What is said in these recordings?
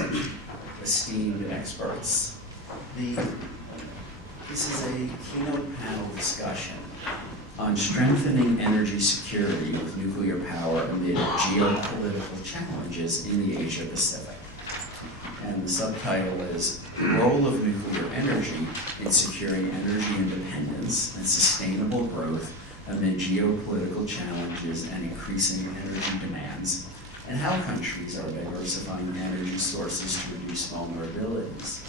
such esteemed experts. This is a keynote panel discussion on strengthening energy security with nuclear power amid geopolitical challenges in the Asia Pacific. And the subtitle is Role of Nuclear Energy in Securing Energy Independence and Sustainable Growth Amid Geopolitical Challenges and Increasing Energy Demands, and How Countries Are Diversifying Energy Sources to Reduce Vulnerabilities.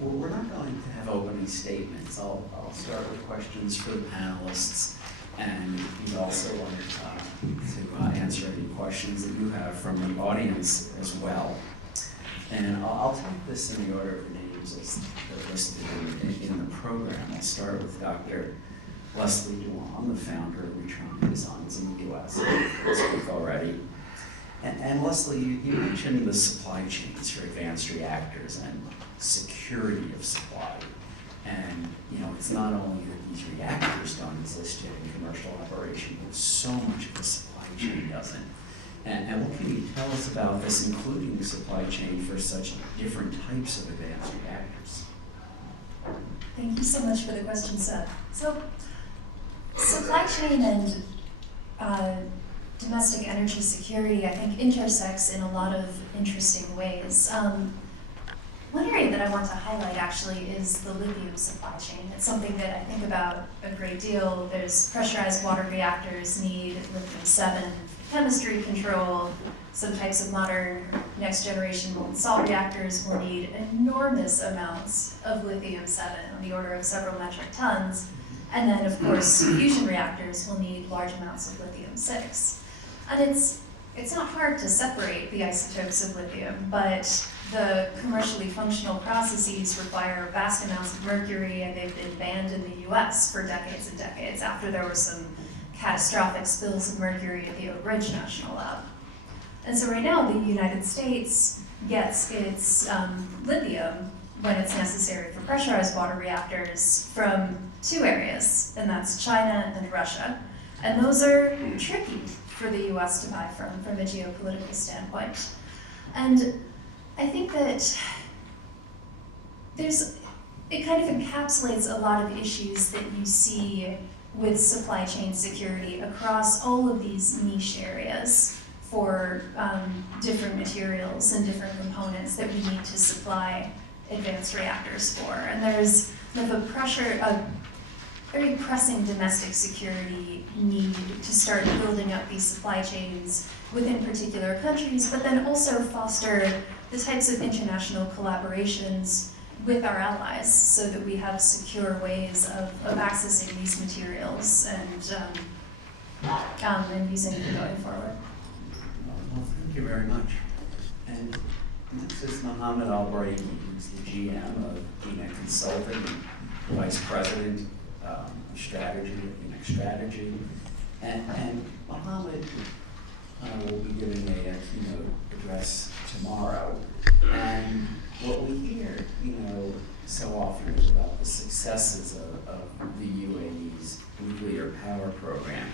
Well, we're not going to have opening statements. I'll start with questions for the panelists, and we also want to answer any questions that you have from the audience as well. And I'll take this in the order of the names as they're listed in the program. I'll start with Dr. Leslie Dewan, the founder of Neutron Designs in the U.S. I've spoke already. And Leslie, you mentioned the supply chains for advanced reactors and security of supply. And it's not only that these reactors don't exist yet in commercial operation, but so much of the supply chain doesn't. And what can you tell us about this, including the supply chain for such different types of advanced reactors? Thank you so much for the question, Seth. So, supply chain and domestic energy security, I think, intersects in a lot of interesting ways. One area that I want to highlight actually is the lithium supply chain. It's something that I think about a great deal. There's pressurized water reactors need lithium-7 chemistry control. Some types of modern next generation molten salt reactors will need enormous amounts of lithium-7 on the order of several metric tons. And then, of course, fusion reactors will need large amounts of lithium-6. And it's not hard to separate the isotopes of lithium, but the commercially functional processes require vast amounts of mercury, and they've been banned in the US for decades and decades after there were some catastrophic spills of mercury at the Oak Ridge National Lab. And so right now, the United States gets its lithium when it's necessary for pressurized water reactors from two areas, and that's China and Russia. And those are tricky for the US to buy from a geopolitical standpoint. And I think that it kind of encapsulates a lot of issues that you see with supply chain security across all of these niche areas for different materials and different components that we need to supply advanced reactors for. And there's kind of a very pressing domestic security need to start building up these supply chains within particular countries, but then also foster the types of international collaborations with our allies so that we have secure ways of accessing these materials and using them going forward. Well, thank you very much. And next is Mohamed Al Braiki, who's the GM of DNET Consulting, Vice President of Strategy at DNET Strategy. And Mohamed will be giving a keynote address tomorrow. And what we hear, so often is about the successes of the UAE's nuclear power program.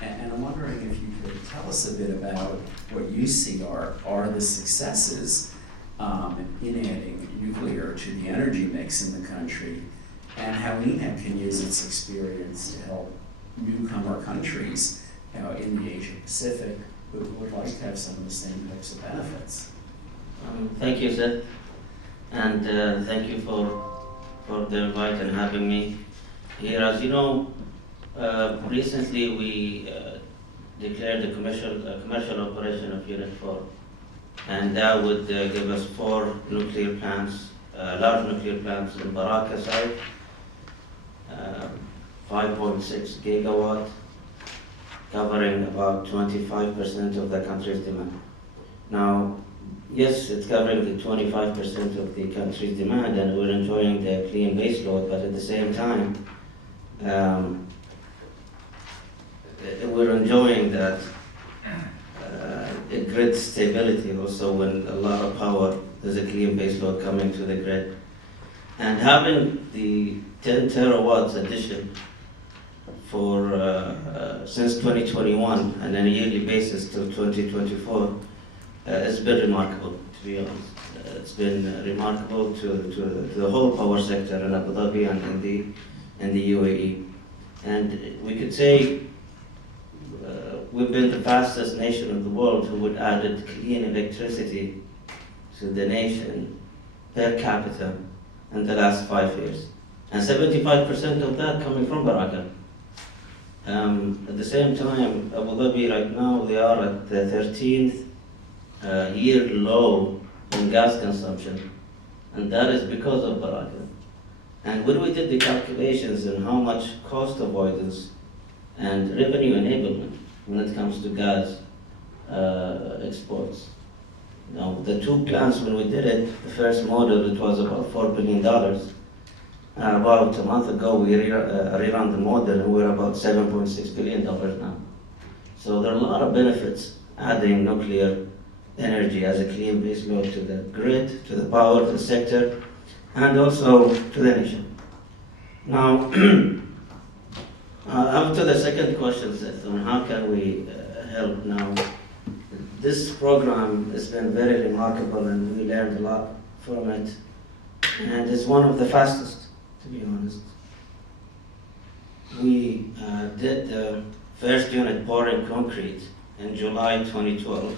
And I'm wondering if you could tell us a bit about what you see are the successes in adding nuclear to the energy mix in the country, and how ENET can use its experience to help newcomer countries in the Asia Pacific who would like to have some of the same types of benefits. Thank you, Seth, and thank you for the invite and having me here. As you know, recently we declared the commercial operation of Unit 4, and that would give us 4 nuclear plants, large nuclear plants in Barakah site, 5.6 gigawatt, covering about 25% of the country's demand. Now, yes, it's covering the 25% of the country's demand, and we're enjoying the clean base load, but at the same time, we're enjoying that grid stability also when a lot of power, there's a clean base load coming to the grid. And having the 10 terawatts addition for since 2021 and on a yearly basis till 2024 has been remarkable, to be honest. it's been remarkable to the whole power sector in Abu Dhabi and in the UAE. And we could say we've been the fastest nation in the world who would added clean electricity to the nation per capita in the last 5 years. And 75% of that coming from Barakah. At the same time, Abu Dhabi right now, they are at the 13th year low in gas consumption. And that is because of Barakah. And when we did the calculations on how much cost avoidance and revenue enablement when it comes to gas exports. Now, the two plants, when we did it, the first model, it was about $4 billion. About a month ago, we rerun the model, and we're about $7.6 billion now. So there are a lot of benefits adding nuclear energy as a clean base load to the grid, to the power, to the sector, and also to the nation. Now, up to the second question, Seth, on how can we help now? This program has been very remarkable, and we learned a lot from it, and it's one of the fastest, to be honest. We did the first unit pouring concrete in July 2012,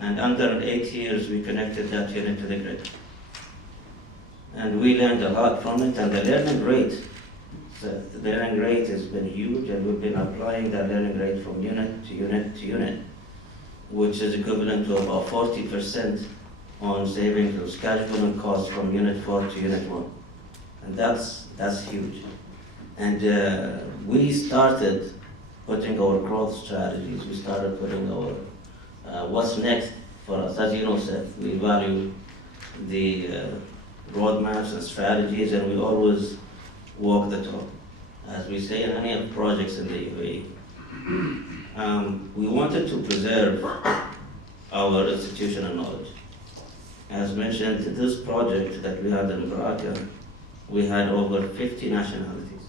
and under 8 years we connected that unit to the grid. And we learned a lot from it, and the learning rate has been huge, and we've been applying that learning rate from unit to unit to unit, which is equivalent to about 40% on saving those scheduling costs from unit 4 to unit 1. And that's huge. And we started putting our growth strategies, we started putting our what's next for us. As you know, Seth, we value the roadmaps and strategies, and we always walk the talk, as we say in any of the projects in the UAE. We wanted to preserve our institutional knowledge. As mentioned, this project that we had in Barakah, we had over 50 nationalities.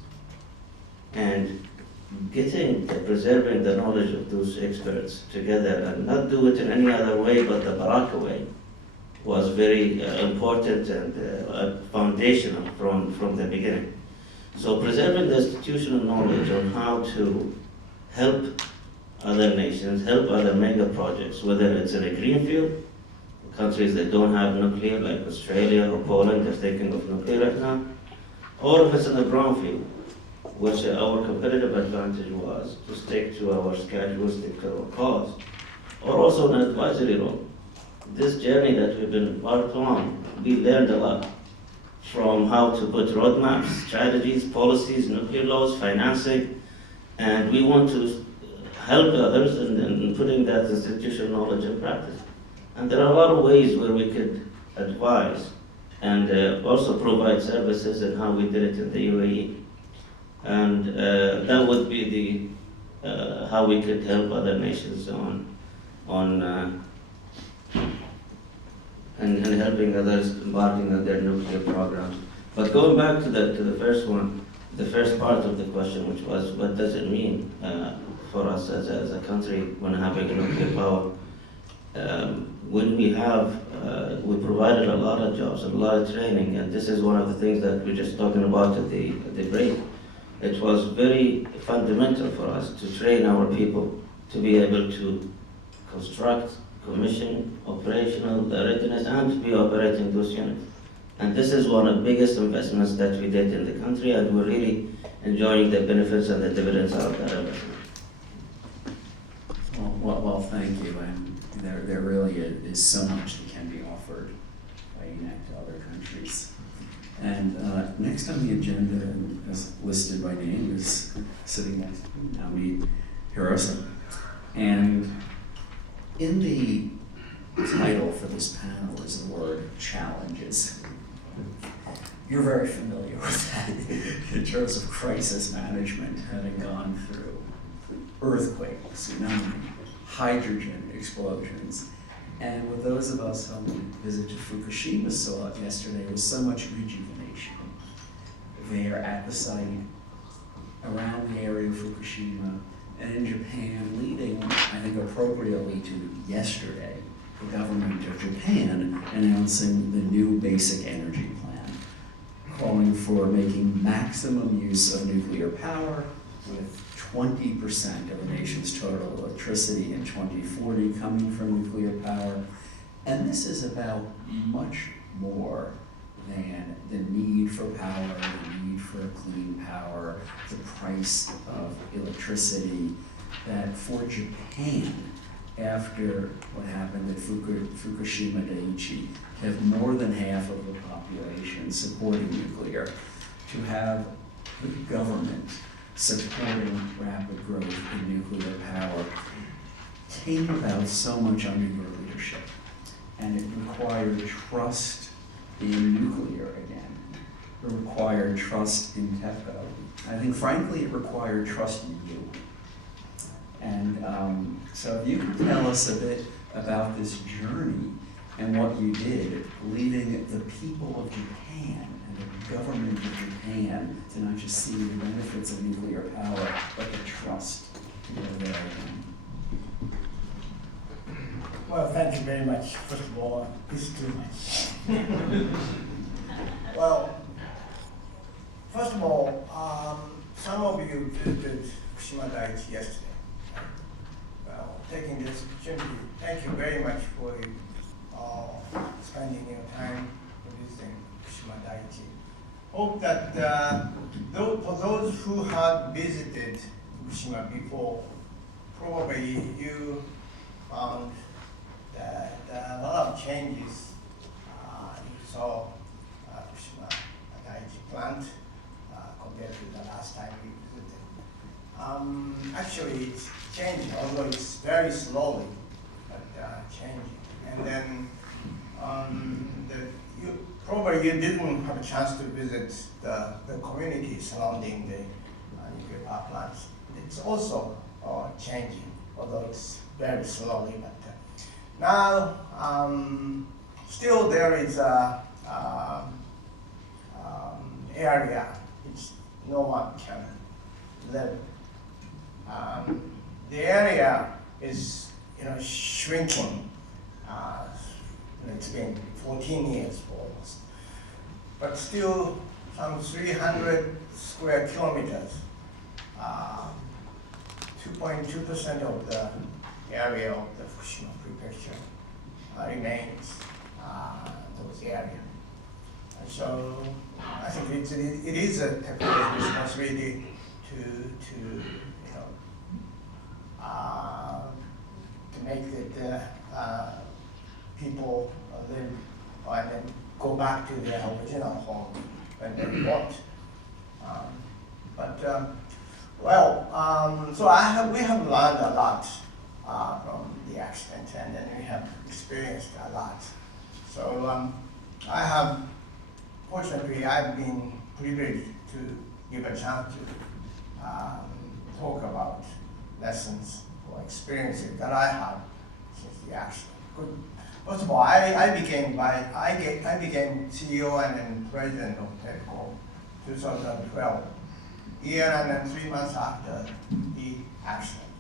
And preserving the knowledge of those experts together and not do it in any other way but the Barakah way was very important and foundational from the beginning. So preserving the institutional knowledge on how to help other nations, help other mega projects, whether it's in a greenfield, countries that don't have nuclear like Australia or Poland, they're thinking of nuclear right now, or if it's in a brownfield, which our competitive advantage was to stick to our schedule, stick to our cause, or also an advisory role. This journey that we've been part on, we learned a lot from how to put roadmaps, strategies, policies, nuclear laws, financing, and we want to help others in putting that institutional knowledge in practice. And there are a lot of ways where we could advise and also provide services and how we did it in the UAE. And that would be the how we could help other nations and helping others embarking on their nuclear programs. But going back to the first one, the first part of the question, which was what does it mean for us as a country when having nuclear power? When we provided a lot of jobs and a lot of training, and this is one of the things that we're just talking about at the break. It was very fundamental for us to train our people to be able to construct, commission, operational readiness, and to be operating those units. And this is one of the biggest investments that we did in the country, and we're really enjoying the benefits and the dividends out of that investment. Well, thank you. And there really is so much that can be offered by UNEC to other countries. And next on the agenda, as listed by name, is sitting next to me, Naomi Hirose. And in the title for this panel is the word challenges. You're very familiar with that in terms of crisis management, having gone through earthquake, tsunami, hydrogen explosions. And what those of us who visited Fukushima saw yesterday was so much rejuvenation there at the site, around the area of Fukushima, and in Japan, leading, I think appropriately to yesterday, the government of Japan announcing the new basic energy plan, calling for making maximum use of nuclear power with 20% of the nation's total electricity in 2040 coming from nuclear power. And this is about much more than the need for power, the need for clean power, the price of electricity, that for Japan, after what happened at Fukushima Daiichi, to have more than half of the population supporting nuclear, to have the government supporting rapid growth in nuclear power, came about so much under your leadership. And it required trust in nuclear again. It required trust in TEPCO. I think, frankly, it required trust in you. And so if you can tell us a bit about this journey and what you did, leading the people of Japan and the government of Japan to not just see the benefits of nuclear power, but the trust to go there again. Well, thank you very much. First of all, this is too much. Well, first of all, some of you visited Fukushima Daiichi yesterday. Well, taking this opportunity, thank you very much for spending your time visiting Fukushima Daiichi. Hope that for those who had visited Fukushima before, probably you found that a lot of changes you saw Fukushima Daiichi plant compared to the last time we visited. Actually, it's changing, although it's very slowly, but changing. And then probably you didn't have a chance to visit the community surrounding the nuclear power plants. It's also changing, although it's very slowly. But now, still there is a area which no one can live. The area is, shrinking. It's been 14 years almost, but still some 300 square kilometers. 2.2% of the area of the Fukushima prefecture remains those areas. And so I think it is a TEPCO responsibility to make the people live and then go back to their original home when they want. So we have learned a lot from the accident, and then we have experienced a lot. So fortunately, I've been privileged to give a chance to talk about lessons or experiences that I have since the accident. First of all, I became CEO and then president of TEPCO 2012, year and then 3 months after the accident.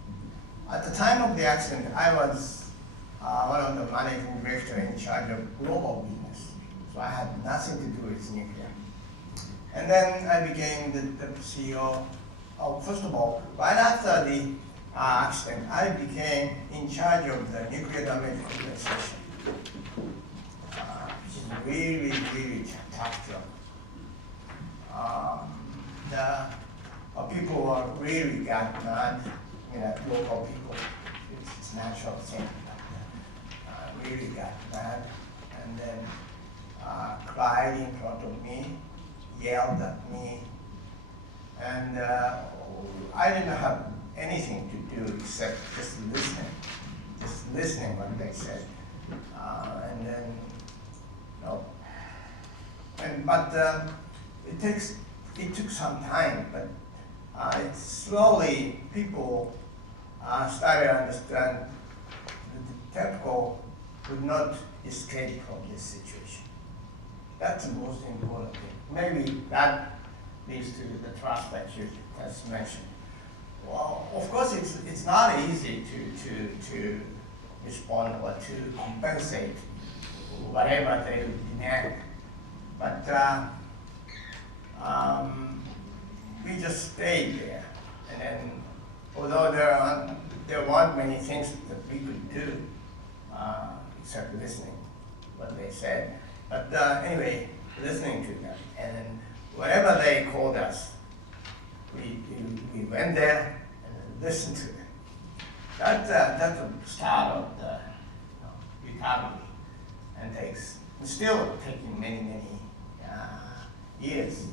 At the time of the accident, I was one of the managing director in charge of global business, so I had nothing to do with nuclear. And then I became the CEO. First of all, right after the accident, I became in charge of the nuclear damage compensation, which is really, really tough job. The people are really got mad, local people. It's a natural thing. Really got mad, and then cried in front of me, yelled at me, and I didn't have anything to do except just listening what they said, and then it took some time, but it slowly people started to understand that the TEPCO would not escape from this situation. That's the most important thing. Maybe that leads to the trust that you just mentioned. Well, of course, it's not easy to respond or to compensate whatever they demand. But we just stayed there. And then, although there weren't many things that we could do, except listening what they said. But anyway, listening to them. And then whatever they called us, we went there and listened to them. That's the start of the recovery, and still taking many years.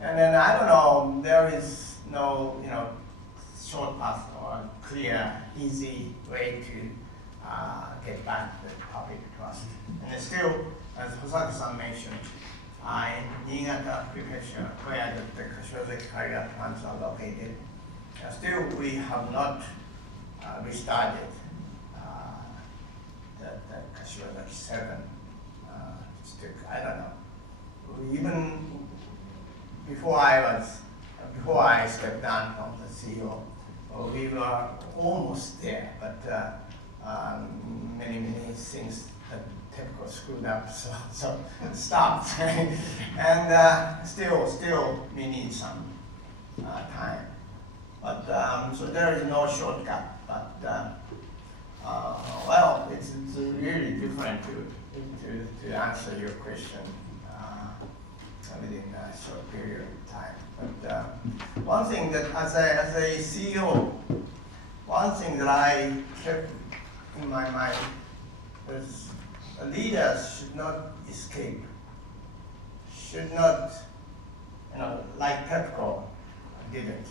And then I don't know, there is no short path or clear, easy way to get back the public trust. And still, as Hosaka-san mentioned, in Niigata Prefecture, where the Kashiwazaki carrier plants are located, still we have not restarted the Kashiwazaki 7 stick. I don't know. Even before I stepped down from the CEO, we were almost there, but many things that TEPCO screwed up, so stopped. And still we need some time. But so there is no shortcut. But well, it's really different to answer your question within a short period of time. But one thing that, as a CEO, one thing that I kept in my mind was leaders should not escape, should not, like TEPCO didn't.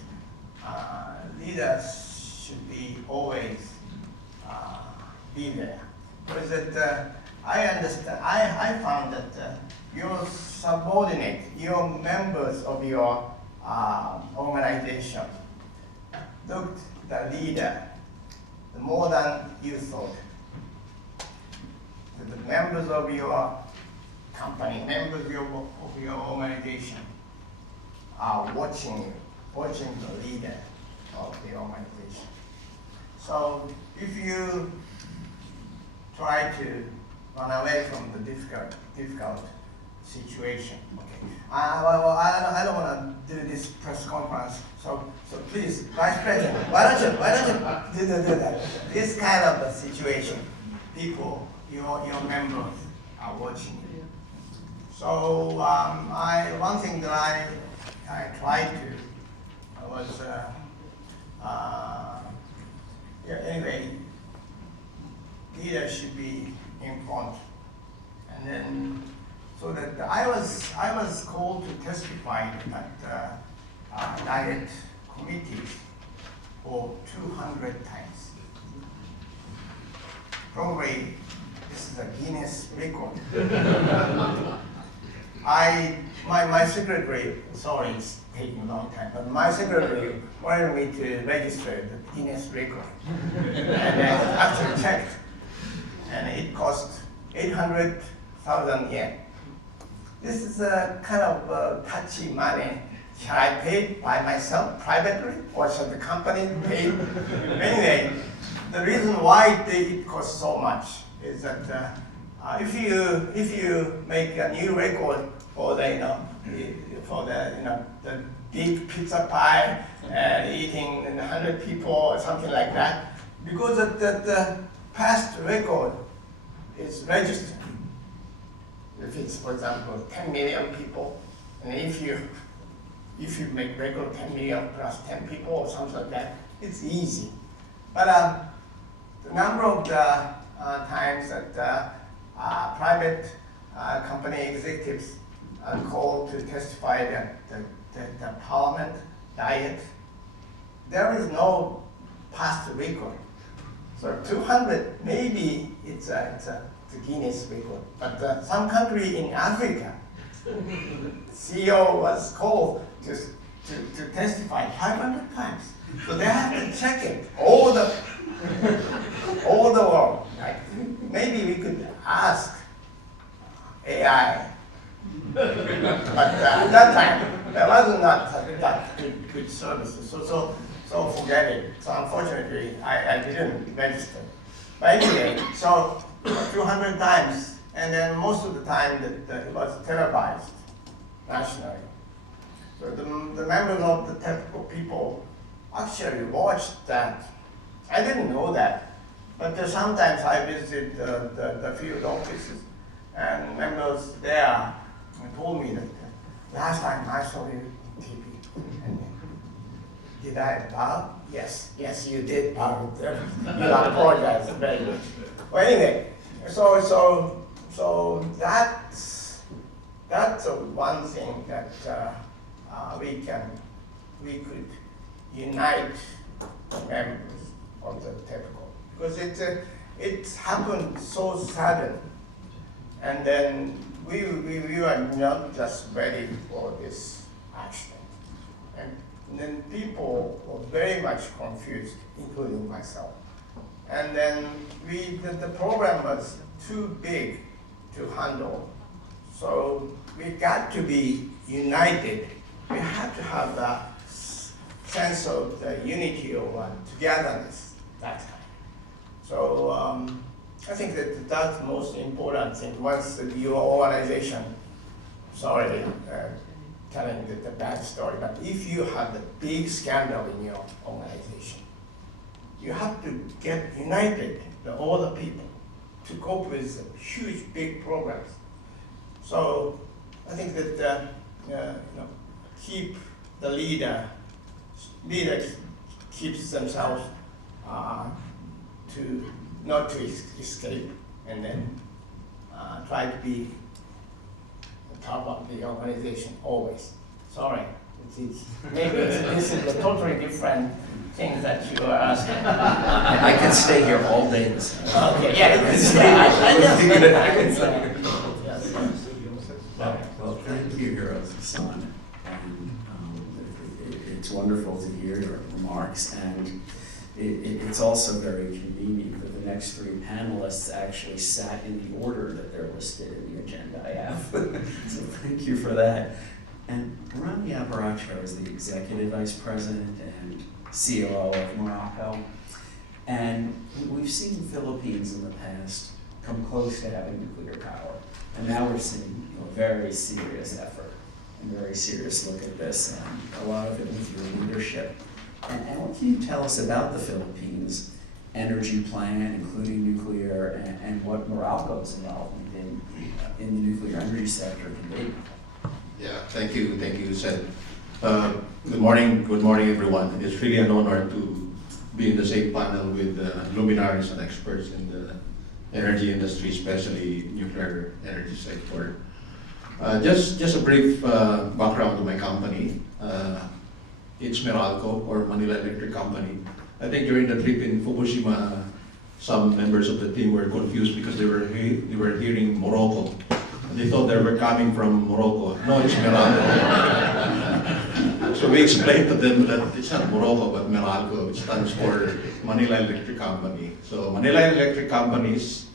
Leaders should be always be there. Because I understand, I found that your subordinate, your members of your organization looked the leader more than you thought. The members of your company, members of your organization are watching the leader of the organization. So if you try to run away from the difficult situation, okay. I don't want to do this press conference, so please, Vice President, why don't you do that? This kind of a situation, people, your members are watching you. So one thing that I tried to was anyway, leaders should be in front, and then so that I was called to testify at diet committees for 200 times. Probably this is a Guinness record. My secretary, sorry, it's taking a long time, but my secretary wanted me to register the Guinness record. And I actually checked, and it cost 800,000 yen. This is a kind of touchy money. Shall I pay it by myself privately, or shall the company pay? Anyway, the reason why it costs so much is that if you make a new record for the the big pizza pie eating 100 people or something like that, because the past record is registered. If it's, for example, 10 million people, and if you make record 10 million plus 10 people or something like that, it's easy. But the number of the times that private company executives are called to testify that the parliament diet, there is no past record. So 200, maybe it's a Guinness record. But some country in Africa, CEO was called to testify 500 times. So they have to check it, all the world. Like, maybe we could ask AI. But at that time, there was not that good services. So forget it. So unfortunately, I didn't register. But anyway, so 200 times, and then most of the time that it was televised nationally. So the members of the TEPCO people actually watched that. I didn't know that, but sometimes I visit the field offices, and members there told me that last time I saw you on TV. And did I bow? Yes, you did bow. You apologize very much. Well, anyway, so that's one thing that we could unite members of the TEPCO, because it happened so sudden, and then we were not just ready for this accident, and then people were very much confused, including myself, and then the program was too big to handle, so we got to be united. We had to have that sense of the unity or togetherness that time. So I think that that's the most important thing. Once your organization, sorry, telling the bad story, but if you have the big scandal in your organization, you have to get united, all the people, to cope with huge, big programs. So I think that keep the leader keeps themselves to not to escape, and then try to be the top of the organization always. Sorry, maybe this is a totally different thing that you are asking. I could stay here all day. Okay, yeah, I just yes. Well, thank you, Hirose-san. And it's wonderful to hear your remarks, and it's also very convenient that the next three panelists actually sat in the order that they're listed in the agenda I have. So thank you for that. And Ronnie Aperocho is the Executive Vice President and COO of Morocco. And we've seen the Philippines in the past come close to having nuclear power. And now we're seeing a very serious effort and very serious look at this, and a lot of it with your leadership. And what can you tell us about the Philippines' energy plan, including nuclear, and what Morocco's involvement in the nuclear energy sector can be? Yeah, thank you, Seth. Good morning, everyone. It's really an honor to be in the same panel with luminaries and experts in the energy industry, especially nuclear energy sector. Just a brief background to my company. It's Meralco, or Manila Electric Company. I think during the trip in Fukushima, some members of the team were confused because they were hearing Morocco. They thought they were coming from Morocco. No, it's Meralco. So we explained to them that it's not Morocco, but Meralco, which stands for Manila Electric Company. So Manila Electric Company is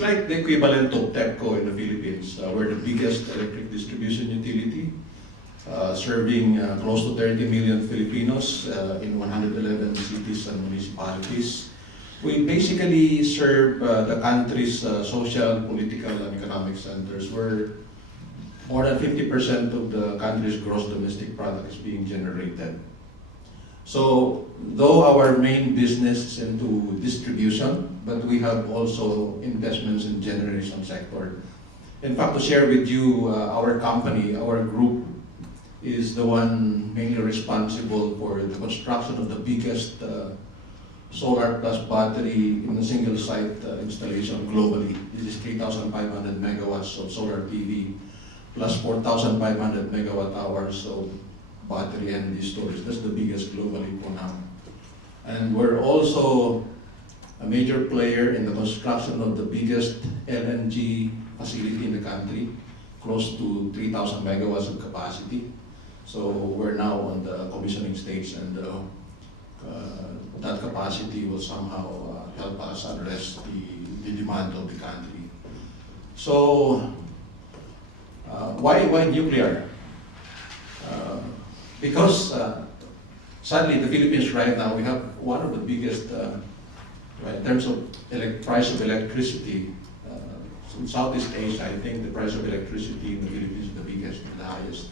like the equivalent of TEPCO in the Philippines. We're the biggest electric distribution utility, serving close to 30 million Filipinos in 111 cities and municipalities. We basically serve the country's social, political, and economic centers, where more than 50% of the country's gross domestic product is being generated. So, though our main business is into distribution, but we have also investments in generation sector. In fact, to share with you, our company, our group, is the one mainly responsible for the construction of the biggest solar plus battery in a single site installation globally. This is 3,500 megawatts of solar PV plus 4,500 megawatt hours of battery energy storage. That's the biggest globally for now. And we're also a major player in the construction of the biggest LNG facility in the country, close to 3,000 megawatts of capacity. So we're now on the commissioning stage, and that capacity will somehow help us address the demand of the country. So why nuclear? Because sadly, the Philippines right now, we have one of the biggest In terms of price of electricity, in Southeast Asia, I think the price of electricity in the Philippines is the biggest and the highest.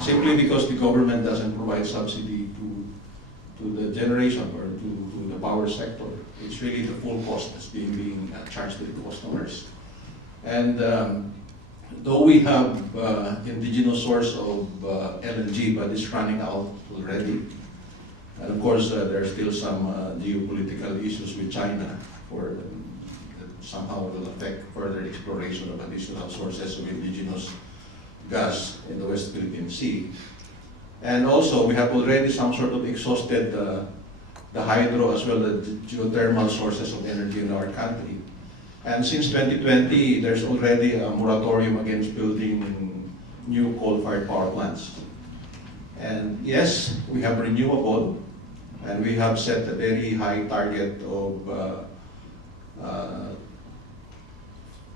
Simply because the government doesn't provide subsidy to the generation or to the power sector. It's really the full cost that's being charged to the customers. And though we have indigenous source of LNG, but it's running out already. And of course, there are still some geopolitical issues with China that somehow will affect further exploration of additional sources of indigenous gas in the West Philippine Sea. And also, we have already some sort of exhausted the hydro as well as the geothermal sources of energy in our country. And since 2020, there's already a moratorium against building new coal-fired power plants. And yes, we have renewable, and we have set a very high target of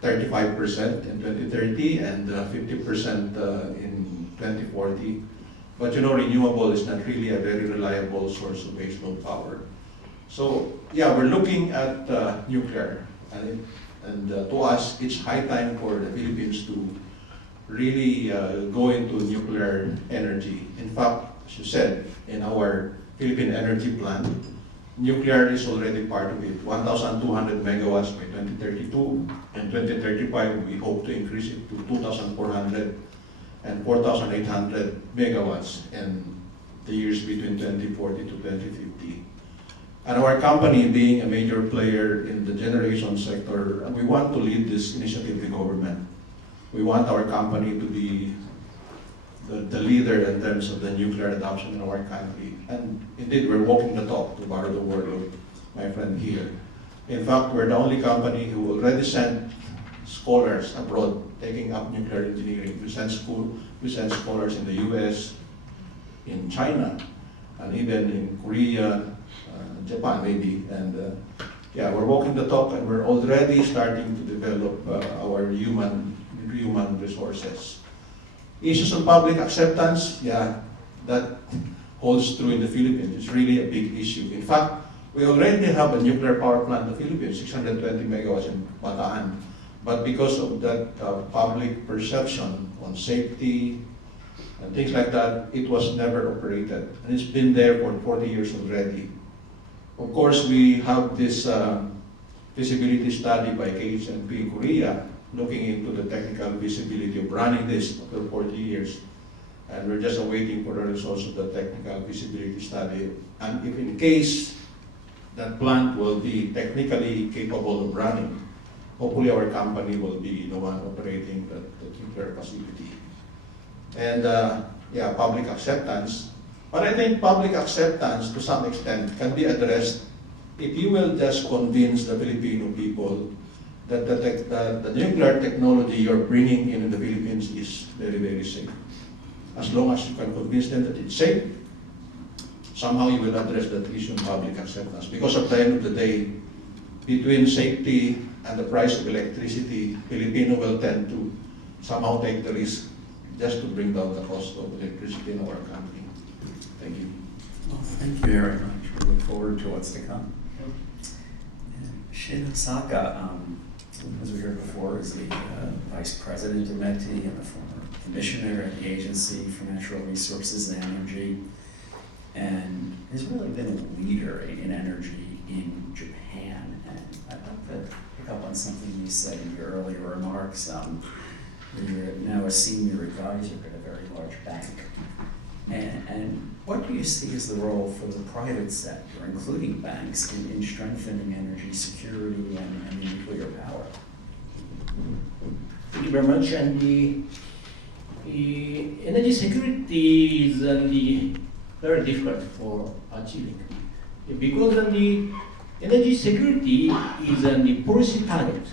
35% in 2030 and 50% in 2040. But you know, renewable is not really a very reliable source of baseload power. So yeah, we're looking at nuclear, and to us, it's high time for the Philippines to really go into nuclear energy. In fact, as you said, in our Philippine energy plan, nuclear is already part of it. 1,200 megawatts by 2032, and 2035 we hope to increase it to 2,400 and 4,800 megawatts in the years between 2040 to 2050. And our company, being a major player in the generation sector, we want to lead this initiative with the government. We want our company to be the leader in terms of the nuclear adoption in our country. And indeed, we're walking the talk, to borrow the word of my friend here. In fact, we're the only company who already sent scholars abroad taking up nuclear engineering. We sent scholars in the US, in China, and even in Korea, Japan maybe. And yeah, we're walking the talk, and we're already starting to develop our human resources. Issues of public acceptance, yeah, that holds true in the Philippines. It's really a big issue. In fact, we already have a nuclear power plant in the Philippines, 620 megawatts in Bataan. But because of that public perception on safety and things like that, it was never operated. And it's been there for 40 years already. Of course, we have this feasibility study by KHNP in Korea, looking into the technical feasibility of running this after 40 years. And we're just awaiting for the results of the technical feasibility study. And if in case that plant will be technically capable of running, hopefully our company will be the one operating the nuclear facility. And yeah, public acceptance. But I think public acceptance to some extent can be addressed if you will just convince the Filipino people that the nuclear technology you're bringing in the Philippines is very, very safe. As long as you can convince them that it's safe, somehow you will address that issue in public acceptance. Because at the end of the day, between safety and the price of electricity, Filipino will tend to somehow take the risk just to bring down the cost of electricity in our country. Thank you. Well, thank you very much. We look forward to what's to come. And Shin Hosaka, as we heard before, is the Vice President of METI and the former Commissioner at the Agency for Natural Resources and Energy, and has really been a leader in energy in Japan. And I'd like to pick up on something you said in your earlier remarks. You're now a senior advisor at a very large bank. And what do you see as the role for the private sector, including banks, in strengthening energy security and nuclear power? Thank you very much. And the energy security is very difficult for achieving, because the energy security is the policy target.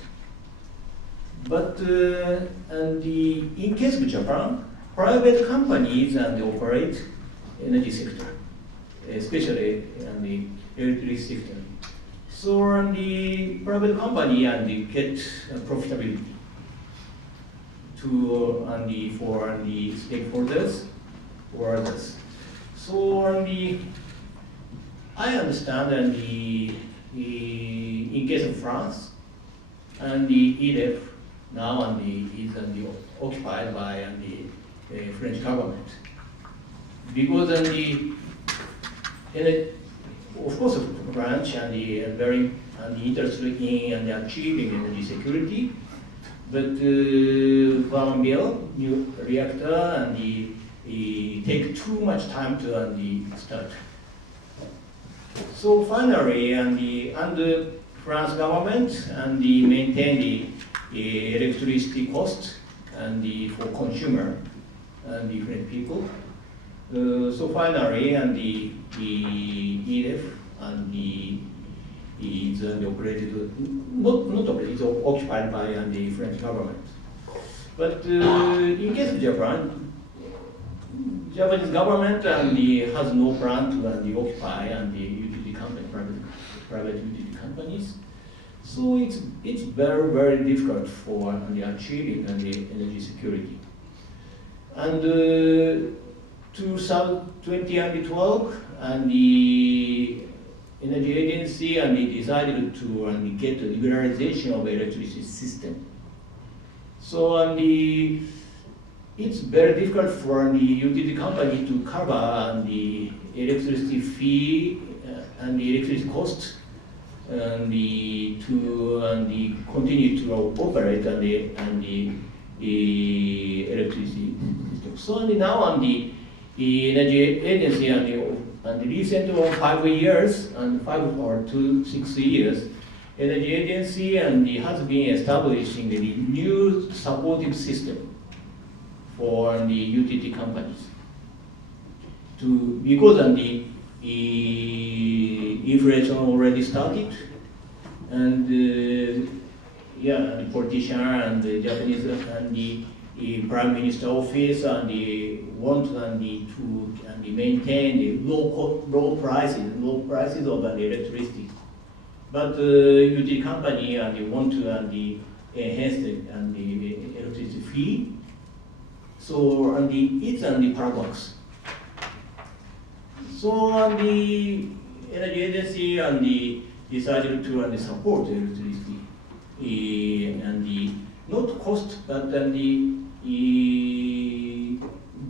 But in case of Japan, private companies operate energy sector, especially in the electricity sector. So the private company get profitability for the stakeholders or others. So I understand in case of France, and the EDF now is occupied by the French government. Because of course, France and very interested in achieving energy security, but one new reactor and take too much time to start. So finally, under France government maintain the electricity cost for consumer and the French people. So finally, the EDF is operated, not operated, it's occupied by the French government. But in case of Japan, Japanese government has no plan to occupy the utility company, private utility companies. So it's very, very difficult for achieving the energy security. And 2012, the Energy Agency decided to get the liberalization of the electricity system. So it's very difficult for the utility company to cover the electricity fee and the electricity cost to continue to operate the electricity system. So now the Energy Agency and recent 5 years, 5 or 6 years, Energy Agency has been establishing the new supportive system for the utility companies. Because the inflation already started, and the politician and the Japanese and the Prime Minister office want to maintain the low prices of the electricity. But utility company want to enhance the electricity fee. So it's the paradox. So the Energy Agency decided to support electricity not cost, but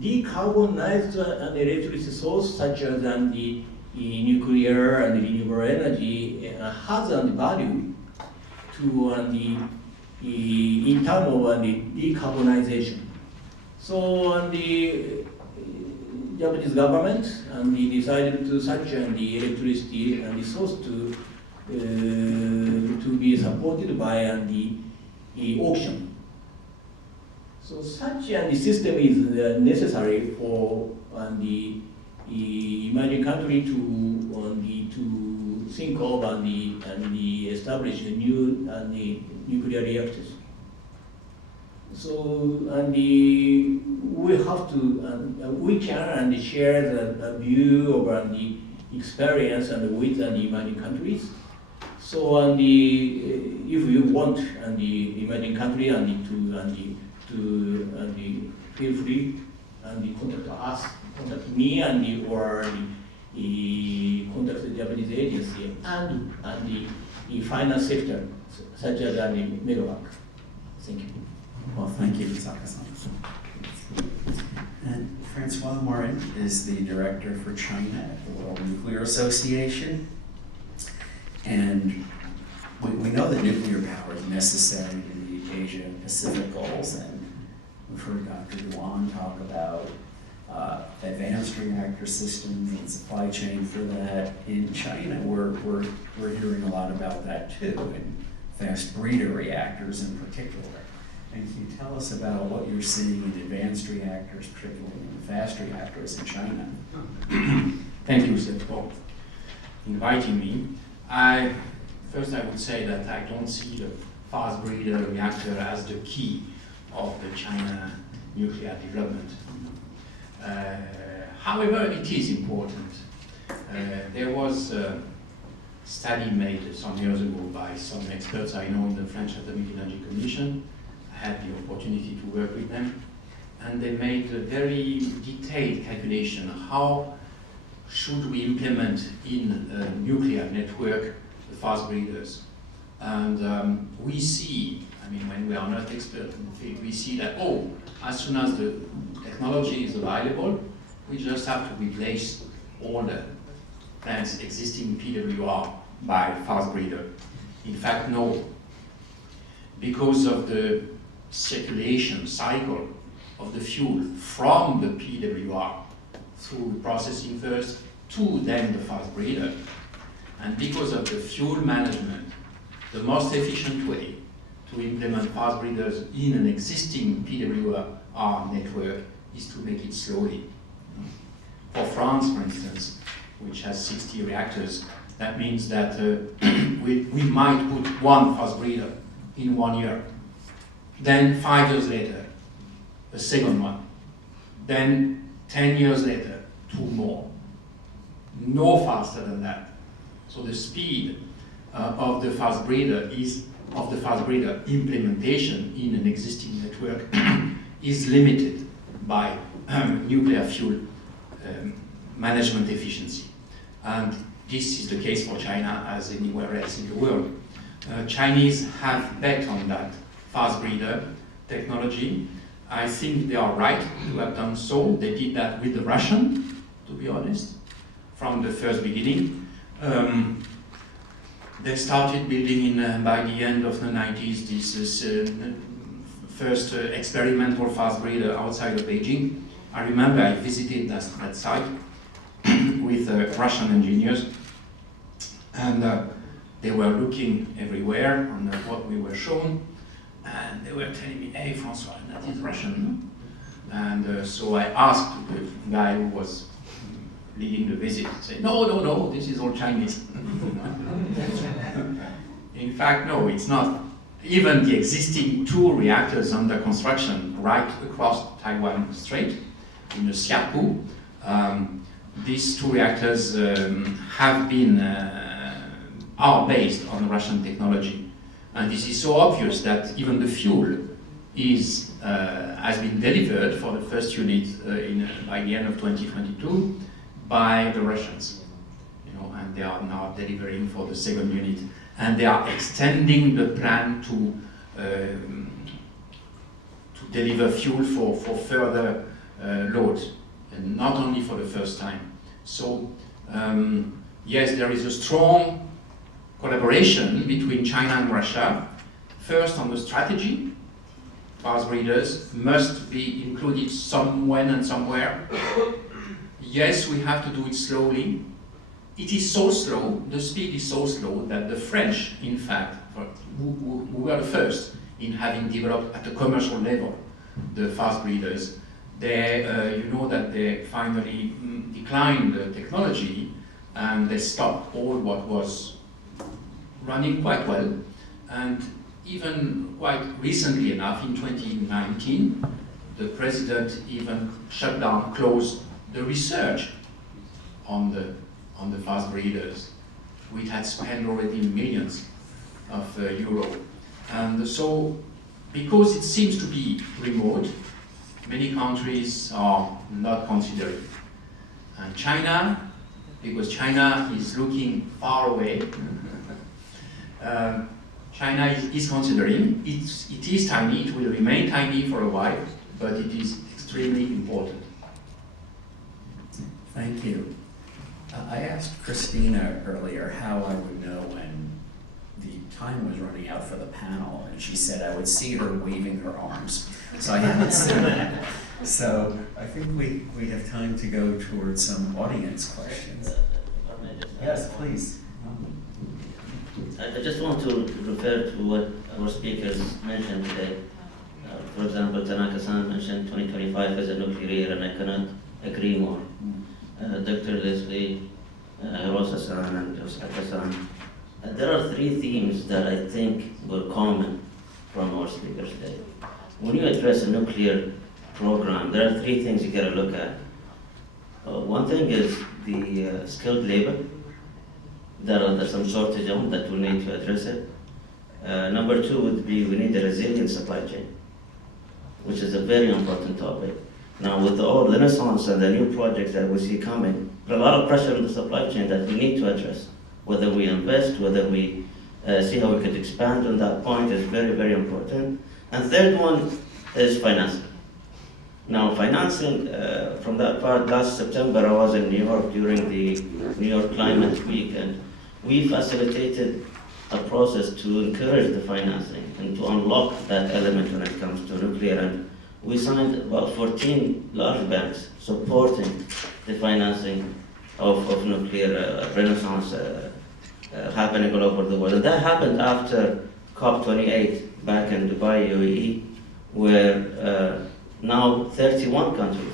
decarbonized electricity source such as the nuclear and renewable energy has value to in terms of decarbonization. So the Japanese government decided to such the electricity source to be supported by the auction. So such a system is necessary for the emerging country to think of and establish new nuclear reactors. So we have to we can share the view of the experience with the emerging countries. So if you want the emerging country to feel free contact us, contact me or contact the Japanese agency and the finance sector such as the Megabank. Thank you. Well, thank you, Hosaka-san. And Francois Morin is the director for China at the World Nuclear Association. And we know that nuclear power is necessary to meet Asia-Pacific goals, and we've heard Dr. Dewan talk about advanced reactor systems and supply chain for that. In China, we're hearing a lot about that too, and fast breeder reactors in particular. And can you tell us about what you're seeing in advanced reactors, particularly in fast reactors in China? Thank you, sir, for inviting me. First I would say that I don't see the fast breeder reactor as the key of the China nuclear development. However, it is important. There was a study made some years ago by some experts I know in the French Atomic Energy Commission. I had the opportunity to work with them, and they made a very detailed calculation how should we implement in a nuclear network the fast breeders. And we see, I mean, when we are not experts in the field, we see that, oh, as soon as the technology is available, we just have to replace all the plants existing PWR by fast breeder. In fact, no. Because of the circulation cycle of the fuel from the PWR through the processing first to then the fast breeder, and because of the fuel management, the most efficient way to implement fast breeders in an existing PWR network is to make it slowly. For France, for instance, which has 60 reactors, that means that we might put one fast breeder in 1 year. Then 5 years later, a second one. Then 10 years later, 2 more. No faster than that. So the speed of the fast breeder implementation in an existing network is limited by nuclear fuel management efficiency. And this is the case for China as anywhere else in the world. Chinese have bet on that fast breeder technology. I think they are right to have done so. They did that with the Russian, to be honest, from the first beginning. They started building by the end of the 90s this first experimental fast breeder outside of Beijing. I remember I visited that site with Russian engineers, and they were looking everywhere on what we were shown, and they were telling me, hey, Francois, that is Russian. And so I asked the guy who was leading the visit, say, no, this is all Chinese. In fact, no, it's not. Even the existing 2 reactors under construction right across Taiwan Strait in the Xiapu, these 2 reactors are based on Russian technology. And this is so obvious that even the fuel has been delivered for the first unit by the end of 2022 by the Russians. And they are now delivering for the second unit. And they are extending the plan to deliver fuel for further loads, and not only for the first time. So, yes, there is a strong collaboration between China and Russia. First, on the strategy. Fast breeders must be included somewhere and somewhere. Yes, we have to do it slowly. It is so slow, the speed is so slow that the French, in fact, who were the first in having developed at a commercial level the fast breeders, you know that they finally declined the technology and they stopped all what was running quite well. And even quite recently enough, in 2019, the president even shut down, closed the research on the fast breeders. We had spent already millions of euro. And so, because it seems to be remote, many countries are not considering. And China, because China is looking far away, China is considering. It is tiny, it will remain tiny for a while, but it is extremely important. Thank you. I asked Christina earlier how I would know when the time was running out for the panel, and she said I would see her waving her arms. So I haven't seen that. So I think we have time to go towards some audience questions. Yes, please. I just want to refer to what our speakers mentioned today. For example, Tanaka-san mentioned 2025 as a nuclear year, and I cannot agree more. Dr. Leslie, Hirose-san, and Hosaka-san. There are 3 themes that I think were common from our speakers today. When you address a nuclear program, there are 3 things you got to look at. One thing is the skilled labor. There's some shortage on that we need to address it. Number 2 would be we need a resilient supply chain, which is a very important topic. Now, with the old Renaissance and the new projects that we see coming, there's a lot of pressure on the supply chain that we need to address. Whether we invest, whether we see how we could expand on that point is very, very important. And third one is financing. Now, financing, from that part, last September I was in New York during the New York Climate Week, and we facilitated a process to encourage the financing and to unlock that element when it comes to nuclear. And we signed about 14 large banks supporting the financing of nuclear renaissance happening all over the world. And that happened after COP28 back in Dubai, UAE, where now 31 countries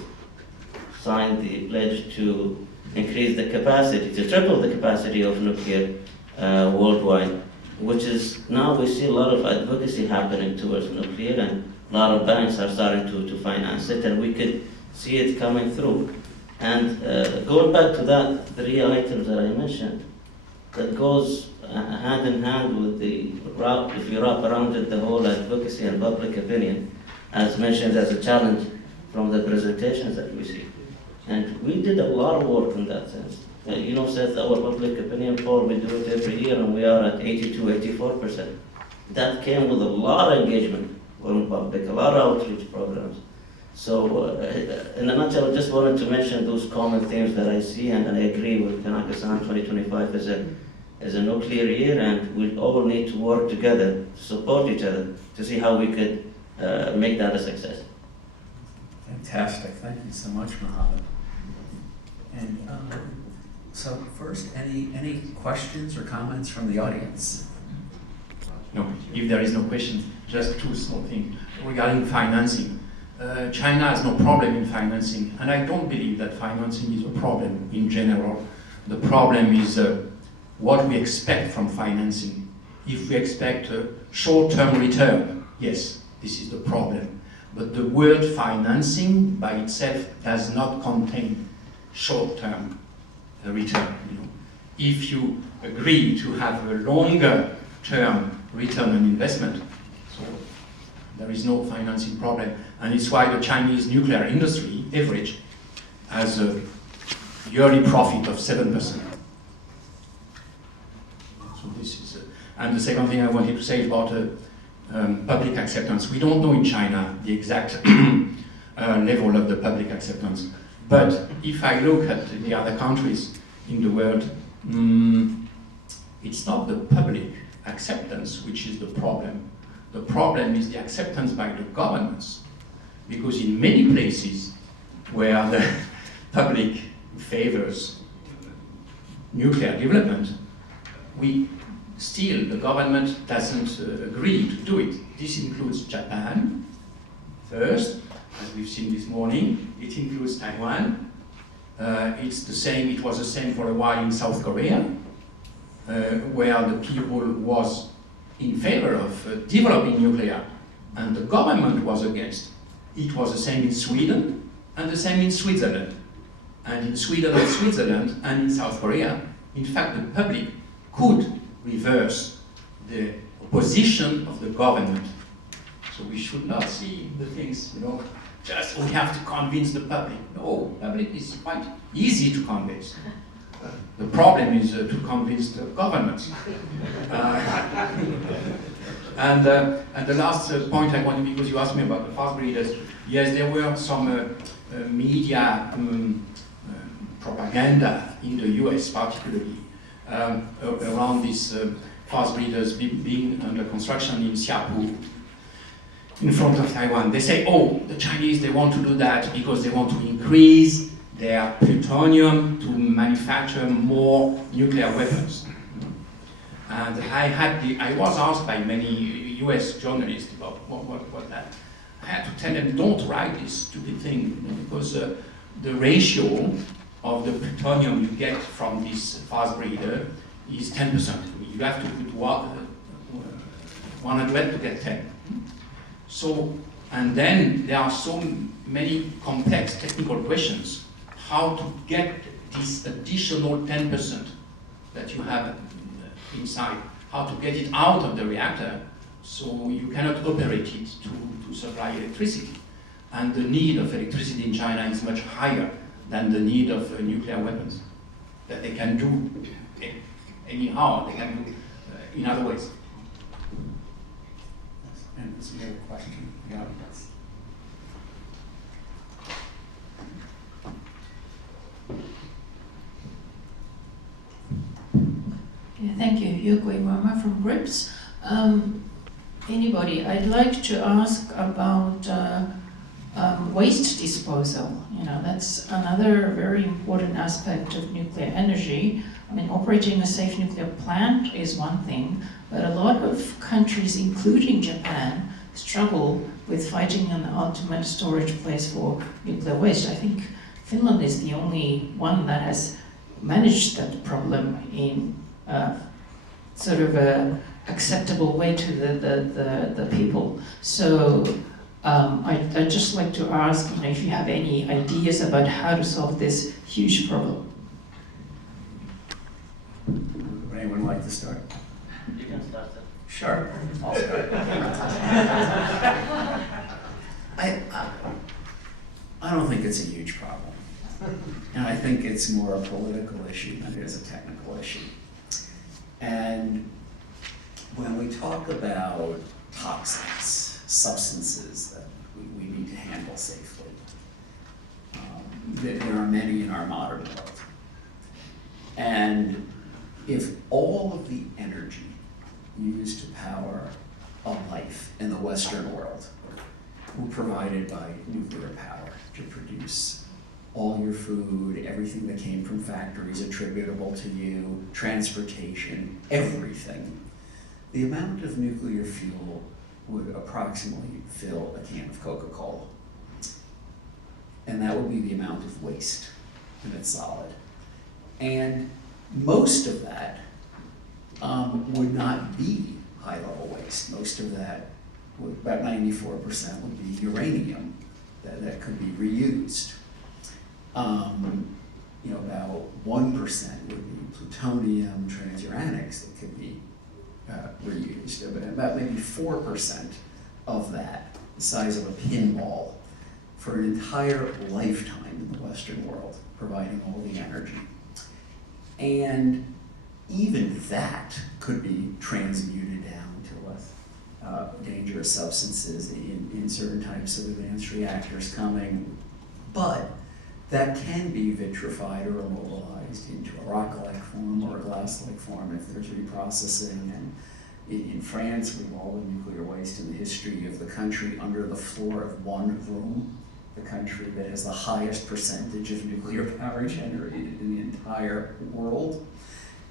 signed the pledge to increase the capacity, to triple the capacity of nuclear worldwide, which is now we see a lot of advocacy happening towards nuclear, and a lot of banks are starting to finance it, and we could see it coming through. And going back to that, 3 items that I mentioned, that goes hand in hand with the wrap, if you wrap around it, the whole advocacy and public opinion, as mentioned as a challenge from the presentations that we see. And we did a lot of work in that sense. You know, Seth, our public opinion poll, we do it every year, and we are at 82-84%. That came with a lot of engagement from public, a lot of outreach programs. So, in a nutshell, I just wanted to mention those common themes that I see, and I agree with Kanaka-san. 2025 is a nuclear year, and we all need to work together to support each other to see how we could make that a success. Fantastic, thank you so much, Mohamed. And so first, any questions or comments from the audience? No, if there is no question, just 2 small things regarding financing. China has no problem in financing, and I don't believe that financing is a problem in general. The problem is what we expect from financing. If we expect a short-term return, yes, this is the problem. But the word financing by itself does not contain short-term return. You know, if you agree to have a longer-term return on investment, so there is no financing problem. And it's why the Chinese nuclear industry, average, has a yearly profit of 7%. So this is, and the second thing I wanted to say is about public acceptance. We don't know in China the exact level of the public acceptance. But if I look at the other countries in the world, it's not the public acceptance which is the problem. The problem is the acceptance by the governments. Because in many places where the public favors nuclear development, the government doesn't agree to do it. This includes Japan, first, as we've seen this morning. It includes Taiwan. It was the same for a while in South Korea, where the people was in favor of developing nuclear, and the government was against. It was the same in Sweden, and the same in Switzerland. And in Sweden and Switzerland, and in South Korea, in fact, the public could reverse the opposition of the government. So we should not see the things, just we have to convince the public. No, public is quite easy to convince. The problem is to convince the government. And the last point I wanted, because you asked me about the fast breeders, yes, there were some media propaganda in the US particularly around these fast breeders being under construction in Xiapu in front of Taiwan. They say, oh, the Chinese, they want to do that because they want to increase their plutonium to manufacture more nuclear weapons. And I was asked by many US journalists about what that. I had to tell them, don't write this stupid thing, because the ratio of the plutonium you get from this fast breeder is 10%. You have to put 100 to get 10. So, and then there are so many complex technical questions. How to get this additional 10% that you have inside, how to get it out of the reactor so you cannot operate it to supply electricity. And the need of electricity in China is much higher than the need of nuclear weapons that they can do anyhow. They can do in other ways. And is there a question? Yeah. Yeah, thank you. Yoko Imama from GRIPS. Anybody, I'd like to ask about waste disposal. You know, that's another very important aspect of nuclear energy. I mean, operating a safe nuclear plant is one thing, but a lot of countries, including Japan, struggle with finding an ultimate storage place for nuclear waste. I think Finland is the only one that has managed that problem in sort of a acceptable way to the people. So I'd just like to ask, you know, if you have any ideas about how to solve this huge problem. Would anyone like to start? You can start. Sure, I'll start. I don't think it's a huge problem. And I think it's more a political issue than it is a technical issue. And when we talk about toxins, substances that we need to handle safely, there are many in our modern world. And if all of the energy used to power a life in the Western world were provided by nuclear power to produce all your food, everything that came from factories attributable to you, transportation, everything, the amount of nuclear fuel would approximately fill a can of Coca-Cola. And that would be the amount of waste in its solid. And most of that would not be high-level waste. Most of that, about 94% would be uranium that could be reused. You know, about 1% would be plutonium, transuranics that could be reused. About maybe 4% of that, the size of a pinball, for an entire lifetime in the Western world, providing all the energy. And even that could be transmuted down to less dangerous substances in certain types of advanced reactors coming. But that can be vitrified or immobilized into a rock-like form or a glass-like form if there's reprocessing. And in France, we've all the nuclear waste in the history of the country under the floor of one room, the country that has the highest percentage of nuclear power generated in the entire world.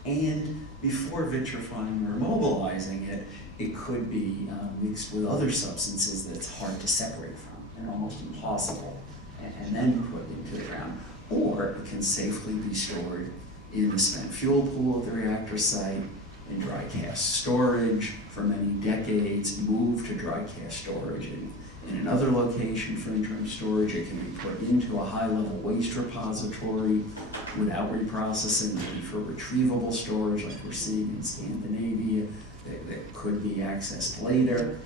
And before vitrifying or immobilizing it, it could be mixed with other substances that it's hard to separate from and almost impossible, and then put into the ground. Or it can safely be stored in the spent fuel pool at the reactor site, in dry cast storage for many decades, moved to dry cast storage in another location for interim storage. It can be put into a high-level waste repository without reprocessing, maybe for retrievable storage like we're seeing in Scandinavia, that could be accessed later.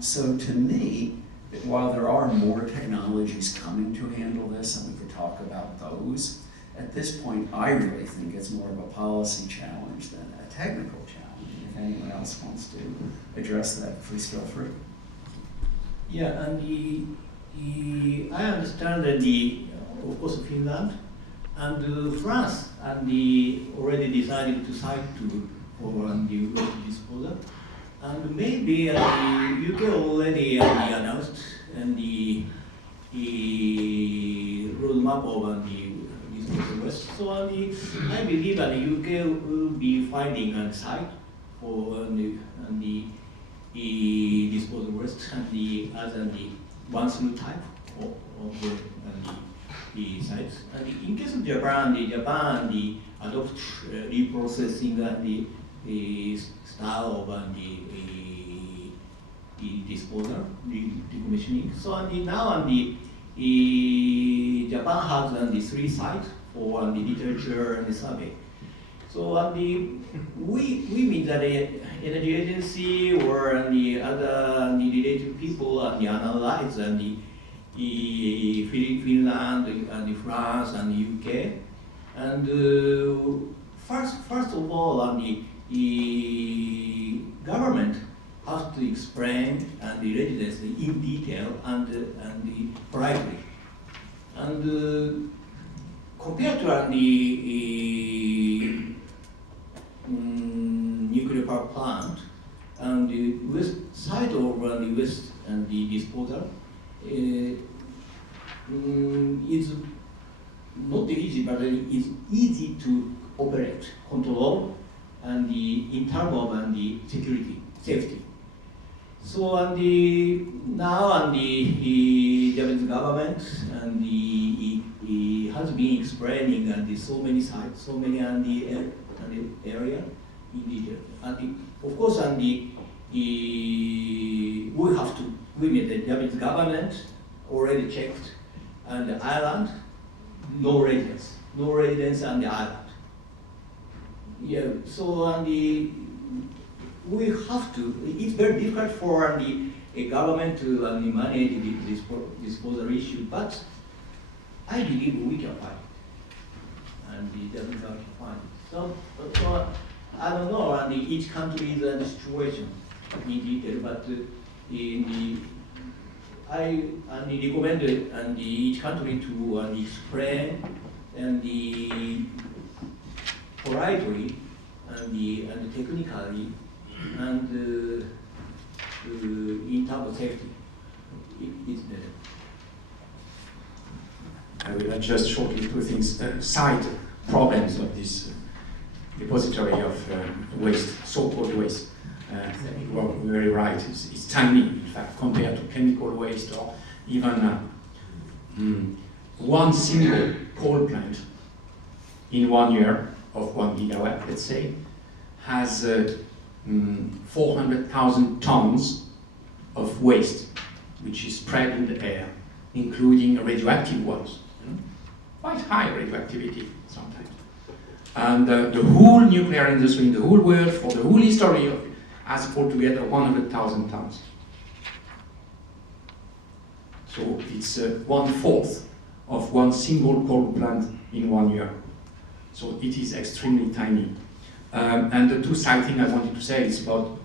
So to me, while there are more technologies coming to handle this, and we could talk about those, at this point, I really think it's more of a policy challenge than a technical challenge. If anyone else wants to address that, please feel free. Yeah, and I understand that of course, Finland and France and already decided to site for the waste disposal, and maybe UK already announced and the roadmap of the disposal waste. So I believe that the UK will be finding a site for the disposal waste and the one through type of the sites. And in case of Japan, Japan adopt reprocessing the style of the disposal, the decommissioning. So now Japan has the 3 sites for the literature and the survey. So we mean that the energy agency or the other related people analyze the Finland and the France and the UK. And first of all, the government has to explain and the residents in detail and the politely. And compared to the nuclear power plant and the west side of the west and the disposal is not easy, but it is easy to operate, control, and in terms of the security, safety. So now the Japanese government and the has been explaining and so many sites, so many area in detail. And of course, the Japanese government already checked and the island, no residents on the island. Yeah, so we have to, it's very difficult for a government to manage this disposal issue, but I believe we can find it. And it doesn't have to find it. So I don't know, each country's situation in detail, but I recommended each country to explain and politely and technically and in terms of safety. It's better. I will adjust shortly two things. Side problems of this depository of waste, so-called waste. You are very right. It's tiny, in fact, compared to chemical waste or even one single coal plant in 1 year of 1 gigawatt, let's say, has 400,000 tons of waste, which is spread in the air, including radioactive ones. Quite high radioactivity sometimes. And the whole nuclear industry in the whole world, for the whole history of it, has altogether 100,000 tons. So it's 1/4 of one single coal plant in 1 year. So it is extremely tiny. And the two side things I wanted to say is about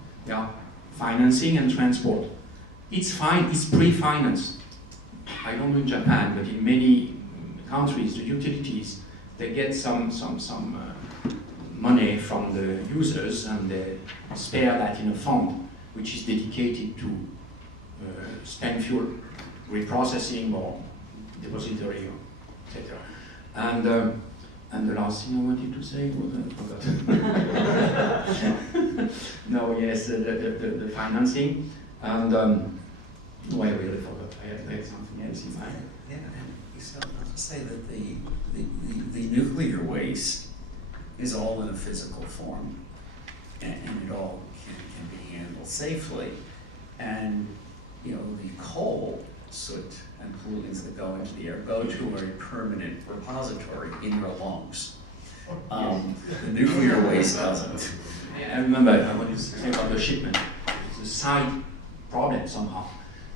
financing and transport. It's fine, it's pre-financed. I don't know in Japan, but in many countries, the utilities, they get some money from the users and they spare that in a fund which is dedicated to spent fuel reprocessing or depository, etc. And the last thing I wanted to say was I forgot. No, yes, the financing and I really forgot. I had something else in mind. Yeah, and so I'll just say that the nuclear waste is all in a physical form, and it all can be handled safely. And the coal, soot, and pollutants that go into the air go to a permanent repository in your lungs. The nuclear waste doesn't. I remember I wanted to say about the shipment. It's a side problem somehow.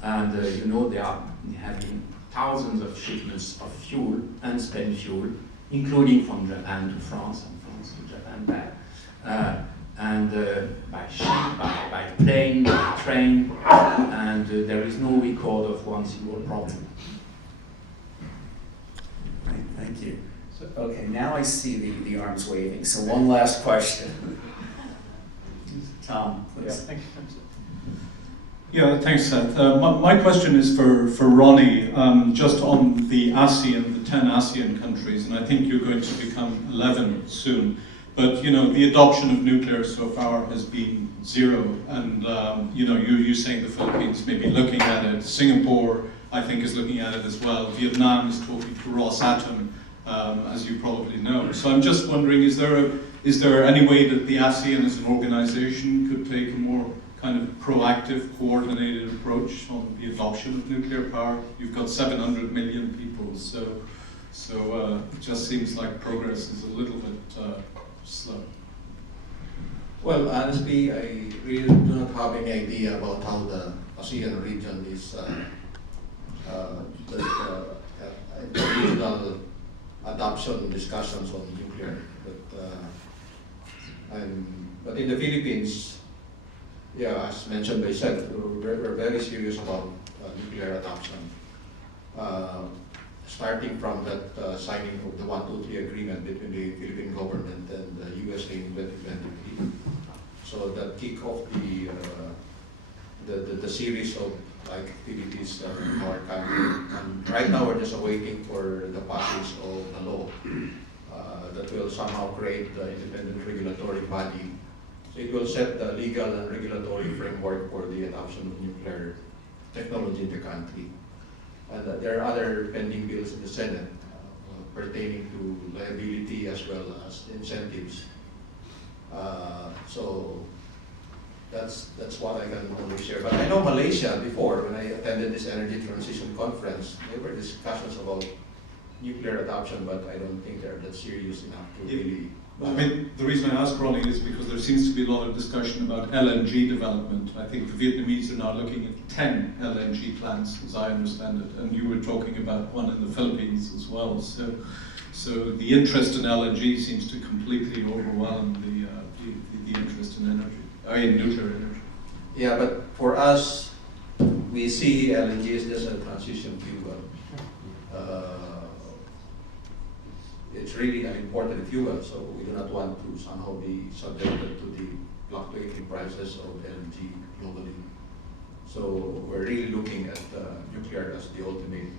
And they are having thousands of shipments of fuel, unspent fuel, including from Japan to France and France to Japan back. By ship, by plane, by train, and there is no record of one single problem. Right, thank you. So, okay, now I see the arms waving. So one last question. Tom, please. Yeah, thank you. Yeah, thanks, Seth. My question is for Ronnie, just on the ASEAN, the 10 ASEAN countries, and I think you're going to become 11 soon. But the adoption of nuclear so far has been zero, and you're saying the Philippines may be looking at it. Singapore, I think, is looking at it as well. Vietnam is talking to Rosatom, as you probably know. So I'm just wondering, is there any way that the ASEAN as an organization could take a more kind of proactive, coordinated approach on the adoption of nuclear power? You've got 700 million people, so it just seems like progress is a little bit slow. Well, honestly, I really do not have any idea about how the ASEAN region is the regional adoption discussions on nuclear. But But in the Philippines, yeah, as mentioned by Seth, we're very serious about nuclear adoption. Starting from that signing of the 123 agreement between the Philippine government and the USA in 2023. So that kick off the series of like activities in our country. And right now we're just awaiting for the passage of the law that will somehow create the independent regulatory body. So it will set the legal and regulatory framework for the adoption of nuclear technology in the country. And there are other pending bills in the Senate pertaining to liability as well as incentives. So that's what I can only share. But I know Malaysia before, when I attended this energy transition conference, there were discussions about nuclear adoption, but I don't think they're that serious enough to really. I mean, the reason I ask Ronnie is because there seems to be a lot of discussion about LNG development. I think the Vietnamese are now looking at 10 LNG plants, as I understand it, and you were talking about one in the Philippines as well. So the interest in LNG seems to completely overwhelm the interest in nuclear energy. Yeah, but for us, we see LNG as just a transition fuel. It's really an important fuel, so we do not want to somehow be subjected to the fluctuating prices of LNG globally. So we're really looking at nuclear as the ultimate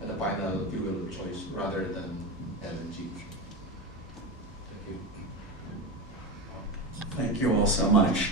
and the final fuel of choice rather than LNG. Thank you. Thank you all so much.